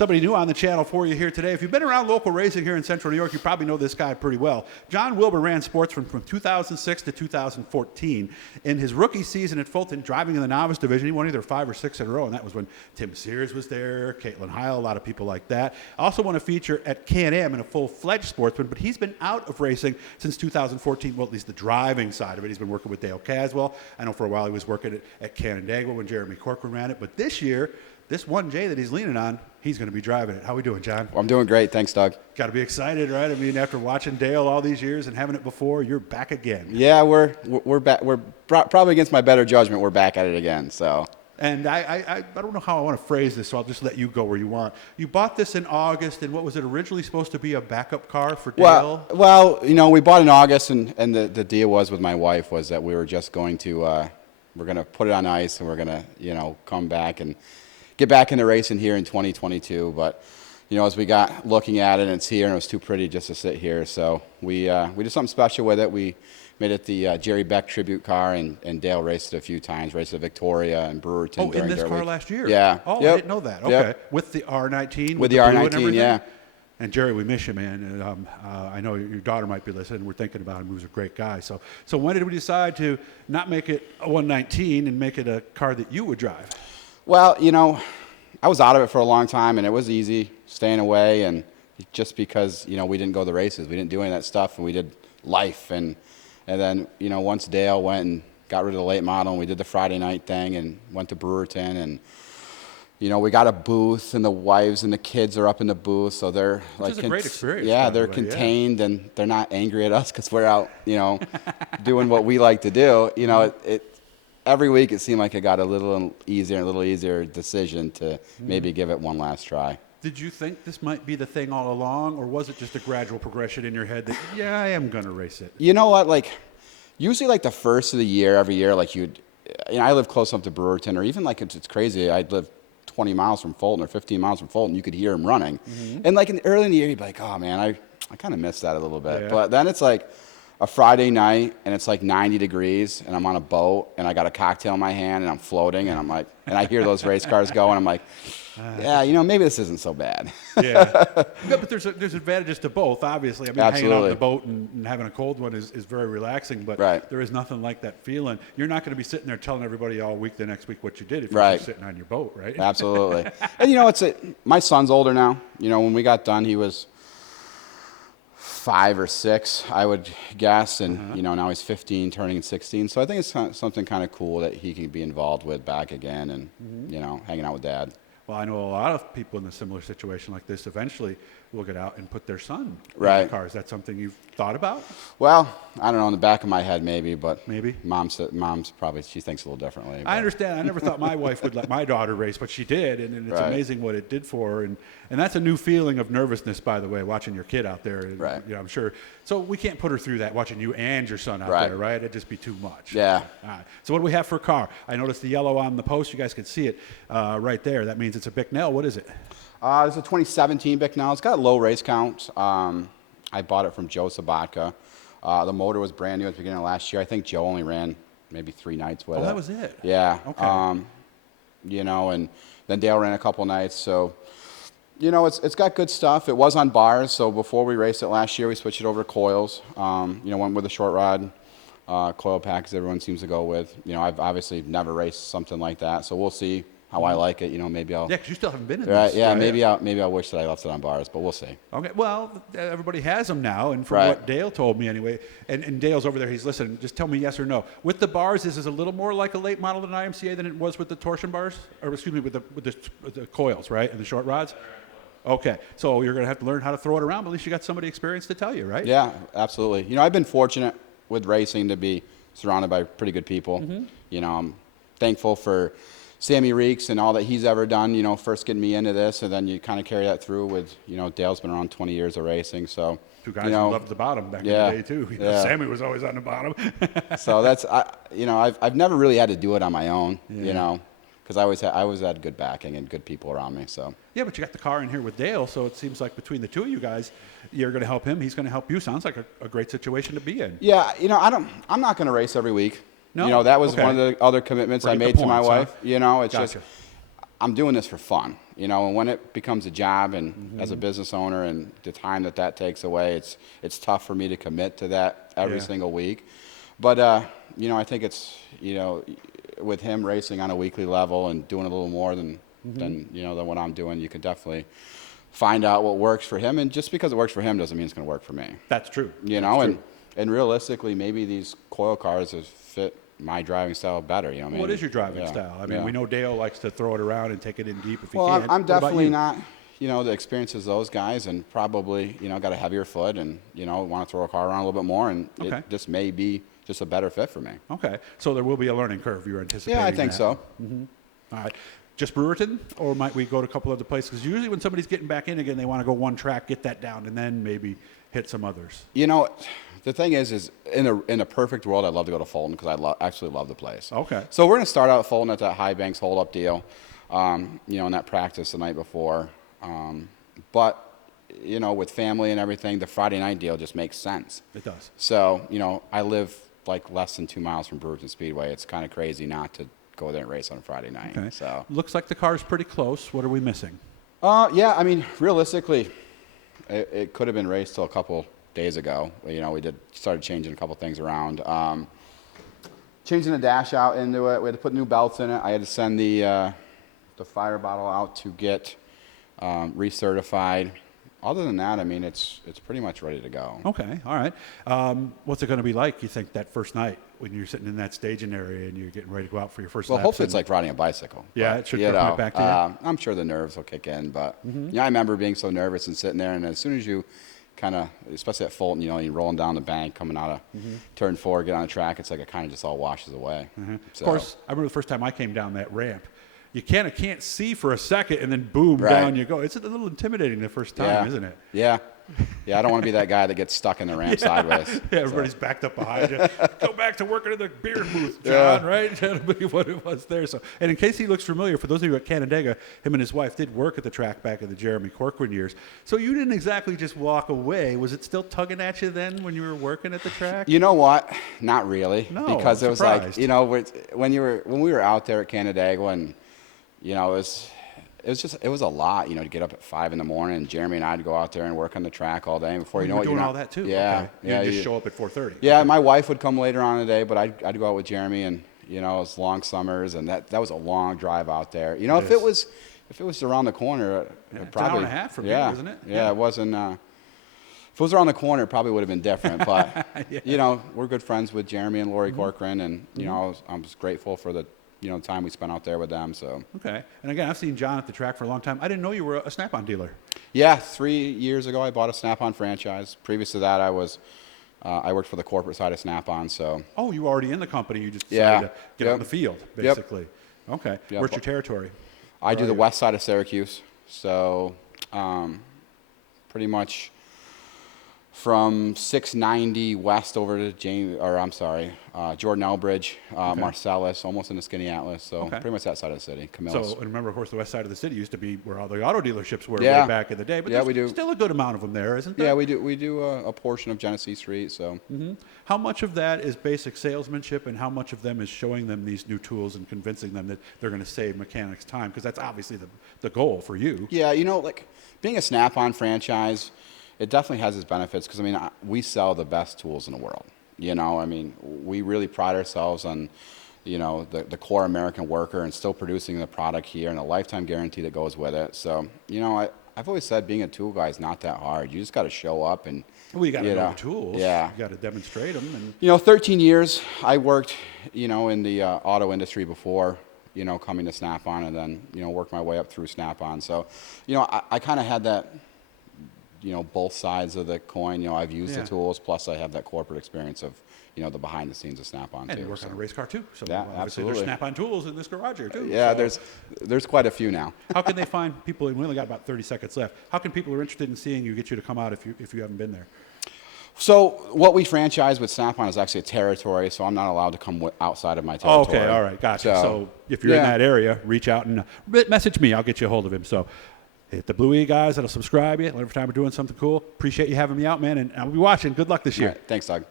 Somebody new on the channel for you here today. If you've been around local racing here in Central New York, you probably know this guy pretty well. John Wilber ran Sportsman from 2006 to 2014. In his rookie season at Fulton, driving in the novice division, he won either 5 or 6 in a row, and that was when Tim Sears was there, Caitlin Heil, a lot of people like that. Also won a feature at Can-Am in a full-fledged Sportsman, but he's been out of racing since 2014, well, at least the driving side of it. He's been working with Dale Caswell. I know for a while he was working at Canandaigua when Jeremy Corcoran ran it, but this year, this 1J that he's leaning on, he's going to be driving it. How we doing, John? Well, I'm doing great. Thanks, Doug. Got to be excited, right? I mean, after watching Dale all these years and having it before, you're back again. Yeah, we're back. We're probably against my better judgment. We're back at it again. So. And I don't know how I want to phrase this, so I'll just let you go where you want. You bought this in August, and what was it originally supposed to be, a backup car for Dale? Well, you know, we bought in August, and the deal was with my wife was that we were just going to we're going to put it on ice, and we're going to, you know, come back and get back into racing here in 2022. But, you know, as we got looking at it, and it's here, and it was too pretty just to sit here. So we did something special with it. We made it the Jerry Beck tribute car, and Dale raced it a few times, raced at Victoria and Brewerton. Oh, in this car last year? Yeah. Oh, yep. I didn't know that. Okay. Yep. With the R19? With the R19, yeah. And Jerry, we miss you, man. And, I know your daughter might be listening. We're thinking about him. He was a great guy. So when did we decide to not make it a 119 and make it a car that you would drive? Well, you know, I was out of it for a long time, and it was easy staying away. And just because, you know, we didn't go to the races, we didn't do any of that stuff, and we did life. And then, you know, once Dale went and got rid of the late model, and we did the Friday night thing, and went to Brewerton, and you know, we got a booth, and the wives and the kids are up in the booth, so they're which is a great experience. Yeah, they're contained, and they're not angry at us because we're out, you know, doing what we like to do. You know, every week it seemed like it got a little easier decision to maybe give it one last try. Did you think this might be the thing all along, or was it just a gradual progression in your head that, yeah, I am going to race it? You know what, like, usually like the first of the year, every year, like you know, I live close up to Brewerton, or even like it's crazy, I'd live 20 miles from Fulton or 15 miles from Fulton, you could hear him running. And like early in the year, you'd be like, oh man, I kind of miss that a little bit. Yeah. But then it's like a Friday night, and it's like 90 degrees, and I'm on a boat, and I got a cocktail in my hand, and I'm floating, and I'm like, and I hear those race cars go, and I'm like, yeah, you know, maybe this isn't so bad. Yeah. No, but there's advantages to both, obviously. I mean, Absolutely. hanging out on the boat and having a cold one is very relaxing, but there is nothing like that feeling. You're not going to be sitting there telling everybody all week the next week what you did if you're just sitting on your boat, right? Absolutely. And, you know, my son's older now. You know, when we got done, he was 5 or 6, I would guess, and you know, now he's 15, turning 16. So I think it's something kind of cool that he can be involved with back again, and you know, hanging out with Dad. Well, I know a lot of people in a similar situation like this eventually will get out and put their son in the car. Is that something you've thought about? Well, I don't know, in the back of my head maybe, but maybe mom's probably, she thinks a little differently. I understand. I never thought my wife would let my daughter race, but she did, and it's amazing what it did for her. And that's a new feeling of nervousness, by the way, watching your kid out there. Right. You know, I'm sure. So we can't put her through that, watching you and your son out there, right? It'd just be too much. Yeah. All right. So what do we have for a car? I noticed the yellow on the post. You guys can see it right there. That means it's a Bicknell. What is it? It's a 2017 Bicknell. It's got low race count. I bought it from Joe Sabatka. The motor was brand new at the beginning of last year. I think Joe only ran maybe 3 nights with it. Oh, that was it? Yeah. Okay. You know, and then Dale ran a couple nights. So, you know, it's got good stuff. It was on bars, so before we raced it last year, we switched it over to coils. You know, went with a short rod coil pack, as everyone seems to go with. You know, I've obviously never raced something like that, so we'll see how I like it. You know, maybe I'll. Yeah, because you still haven't been in this. Yeah, maybe I'll wish that I left it on bars, but we'll see. Okay, well, everybody has them now, and from what Dale told me anyway, and Dale's over there, he's listening, just tell me yes or no. With the bars, is this a little more like a late model than IMCA than it was with the torsion bars? Or excuse me, with the coils, right, and the short rods? Okay, so you're going to have to learn how to throw it around, but at least you got somebody experienced to tell you, right? Yeah, absolutely. You know, I've been fortunate with racing to be surrounded by pretty good people. You know, I'm thankful for Sammy Reeks and all that he's ever done, you know, first getting me into this, and then you kind of carry that through with, you know, Dale's been around 20 years of racing, so. 2 guys who loved the bottom back in the day, too. You know, Sammy was always on the bottom. So that's, you know, I've never really had to do it on my own, you know, because I always had good backing and good people around me, so. Yeah, but you got the car in here with Dale, so it seems like between the two of you guys, you're going to help him, he's going to help you. Sounds like a great situation to be in. Yeah, you know, I'm not going to race every week. No? You know, that was one of the other commitments I made to my wife. You know, it's just, I'm doing this for fun, and when it becomes a job and as a business owner and the time that takes away, it's tough for me to commit to that every single week. But, I think it's, with him racing on a weekly level and doing a little more than what I'm doing, you can definitely find out what works for him. And just because it works for him doesn't mean it's going to work for me. That's true. And realistically, maybe these coil cars have fit my driving style better. What is your driving style? I mean, we know Dale likes to throw it around and take it in deep if he can. Well, I'm definitely not, the experience as those guys, and probably, got a heavier foot and, want to throw a car around a little bit more, and it just may be just a better fit for me. Okay. So there will be a learning curve you're anticipating. Yeah, I think so. Mm-hmm. All right. Just Brewerton, or might we go to a couple other places? Because usually when somebody's getting back in again, they want to go one track, get that down, and then maybe hit some others. The thing is in a perfect world, I'd love to go to Fulton because I actually love the place. Okay. So we're going to start out at Fulton at that High Banks hold-up deal, in that practice the night before. But, with family and everything, the Friday night deal just makes sense. It does. So, I live like less than 2 miles from Brewerton Speedway. It's kind of crazy not to go there and race on a Friday night. Okay. So looks like the car's pretty close. What are we missing? Yeah, I mean, realistically, it could have been raced till a couple days ago. We started changing a couple things around. Changing the dash out into it. We had to put new belts in it. I had to send the fire bottle out to get recertified. Other than that, I mean, it's pretty much ready to go. Okay, all right. What's it going to be like, you think, that first night when you're sitting in that staging area and you're getting ready to go out for your first lap? Hopefully it's like riding a bicycle. Yeah, it should come right back to you. I'm sure the nerves will kick in, but I remember being so nervous and sitting there, and as soon as you kind of, especially at Fulton, you're rolling down the bank, coming out of turn 4, get on the track, it's like it kind of just all washes away. So. Of course, I remember the first time I came down that ramp. You can't see for a second, and then boom, down you go. It's a little intimidating the first time, isn't it? Yeah. Yeah, I don't want to be that guy that gets stuck in the ramp sideways. Yeah, everybody's backed up behind you. Go back to working in the beer booth, John, right? That'll be what it was there. So, and in case he looks familiar, for those of you at Canandaigua, him and his wife did work at the track back in the Jeremy Corcoran years. So you didn't exactly just walk away. Was it still tugging at you then when you were working at the track? You know what? Not really. No, because I'm it was surprised. like, when we were out there at Canandaigua, and it was a lot, to get up at 5 in the morning, and Jeremy and I'd go out there and work on the track all day. And before you know it, you're doing all that too. Yeah, okay. You just show up at 4:30. Yeah, okay. my wife would come later on in the day, but I'd go out with Jeremy, and it was long summers, and that was a long drive out there. If it was around the corner, it's probably an hour and a half from here, isn't it? Yeah, it wasn't. If it was around the corner, it probably would have been different. But we're good friends with Jeremy and Lori Corcoran, and I was grateful for the time we spent out there with them. So okay. And again, I've seen John at the track for a long time. I didn't know you were a Snap-on dealer. Yeah, 3 years ago I bought a Snap-on franchise. Previous to that, I worked for the corporate side of Snap-on. So you were already in the company. You just decided to get out in the field, basically. Yep. Okay. Yep. Where's your territory? I do the west side of Syracuse. So pretty much from 690 west over to Jordan Elbridge, Marcellus, almost into Skinny Atlas. So pretty much that side of the city. Camillus. So, and remember, of course, the west side of the city used to be where all the auto dealerships were way back in the day. But there's still a good amount of them there, isn't there? Yeah, we do. We do a portion of Genesee Street. So, how much of that is basic salesmanship, and how much of them is showing them these new tools and convincing them that they're going to save mechanics time? Because that's obviously the goal for you. Yeah, like being a Snap-on franchise, it definitely has its benefits because, we sell the best tools in the world. We really pride ourselves on, the core American worker and still producing the product here and a lifetime guarantee that goes with it. So, I've always said being a tool guy is not that hard. You just got to show up and... Well, you got to know the tools. Yeah. You got to demonstrate them. And 13 years I worked, in the auto industry before, coming to Snap-on, and then, worked my way up through Snap-on. So, I kind of had that... both sides of the coin. I've used the tools, plus I have that corporate experience of, the behind the scenes of Snap-on too. And you work on a race car too. So absolutely. There's Snap-on tools in this garage here too. Yeah, so. there's quite a few now. How can they find people, and we only got about 30 seconds left, how can people who are interested in seeing you get you to come out if you haven't been there? So what we franchise with Snap-on is actually a territory, so I'm not allowed to come outside of my territory. Okay, all right, gotcha. So if you're in that area, reach out and message me. I'll get you a hold of him. So hit the Blue E guys that'll subscribe you. Every time we're doing something cool. Appreciate you having me out, man, and I'll be watching. Good luck this year. All right, thanks, Doug.